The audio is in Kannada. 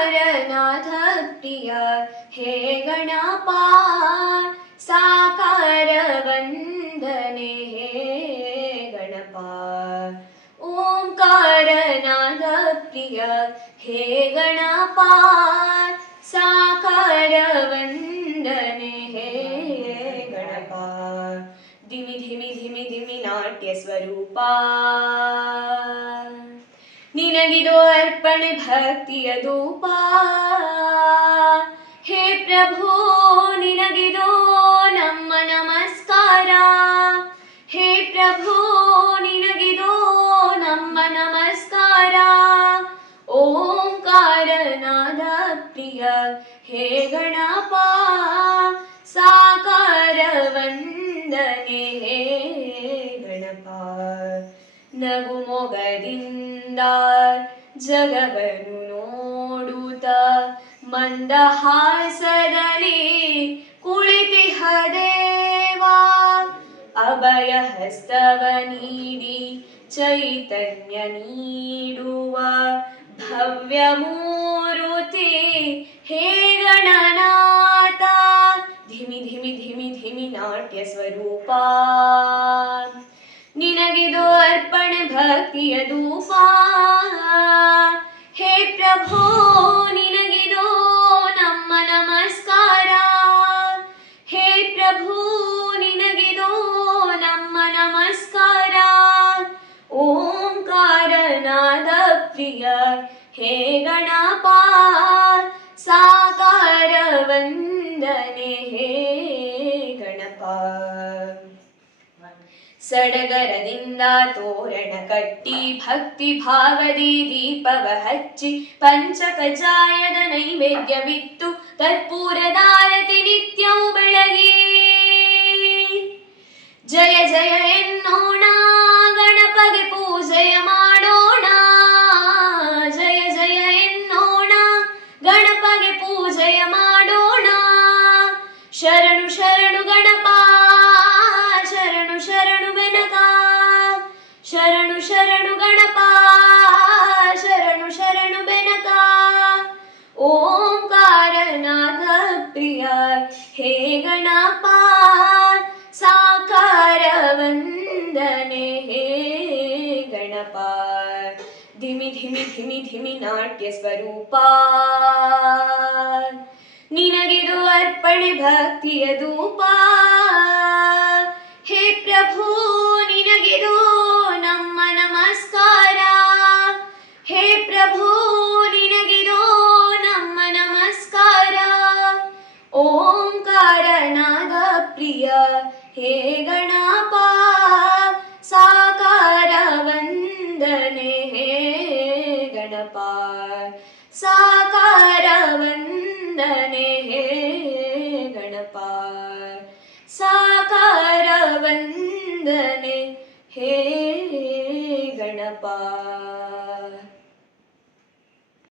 साकारनाथ प्रिय हे गणपा साकार वन्दने हे गणपा ओङ्कारनाथ प्रिय हे गणपा साकार वन्दने हे गणपा धिमि धिमि धिमि धिमि नाट्यस्वरूपा। ನಿನಗಿದು ಅರ್ಪಣೆ ಭಕ್ತಿಯ ಧೂಪ. ಹೇ ಪ್ರಭು, ನಿನಗಿದು ನಮ್ಮ ನಮಸ್ಕಾರ. ಹೇ ಪ್ರಭು, ನಿನಗಿದು ನಮ್ಮ ನಮಸ್ಕಾರ. ಓಂಕಾರನಾದ ಪ್ರಿಯ, ಹೇ ಗಣಪ, ಸಾಕಾರ ವಂದನೆ, ಹೇ ಗಣಪ. ನಗು ಮೊಗದಿಂದ ಜಗವನು ನೋಡುತ್ತ ಮಂದಹಾಸದಲ್ಲಿ ಕುಳಿತಿಹದೇವಾ ಅಭಯ ಹಸ್ತವ ನೀಡಿ, ಚೈತನ್ಯ ನೀಡುವ. ಭವ್ಯ ಮೂರುತಿ, ಹೇ ಗಣನಾಥ ಭಕ್ತಿಯ ಧೂಪ ಹೇ ಪ್ರಭೋ, ನಿನಗಿದೋ ನಮ್ಮ ನಮಸ್ಕಾರ. ಹೇ ಪ್ರಭು, ನಿನಗಿದೋ ನಮ್ಮ ನಮಸ್ಕಾರ. ಓಂಕಾರನಾದ ಪ್ರಿಯ, ಹೇ ಗಣಪ. ಸಾಕಾರ ವಂದನೆ, ಹೇ ಗಣಪ. ಸಡಗರದಿಂದ ತೋರಣ ಕಟ್ಟಿ ಭಕ್ತಿ ಭಾವದಿ ದೀಪವ ಹಚ್ಚಿ ಪಂಚಕಜಾಯದ ನೈವೇದ್ಯವಿತ್ತು ಕರ್ಪೂರದಾರತಿ ನಿತ್ಯವು ಧಿಮಿ ಧಿಮಿ ಧಿಮಿ ನಾಟ್ಯ ಸ್ವರೂಪ ನಿನಗಿದು ಅರ್ಪಣೆ ಭಕ್ತಿಯ ಧೂಪ ಹೇ ಪ್ರಭು, ನಿನಗಿದು ನಮ್ಮ ನಮಸ್ಕಾರ. ಹೇ ಪ್ರಭು, ನಿನಗಿದು ನಮ್ಮ ನಮಸ್ಕಾರ. ಓಂಕಾರನಾದ ಪ್ರಿಯ, ಹೇ ಗಣಪ. ಸಾಕಾರ े हे गणपा साकारवन्दने हे गणपा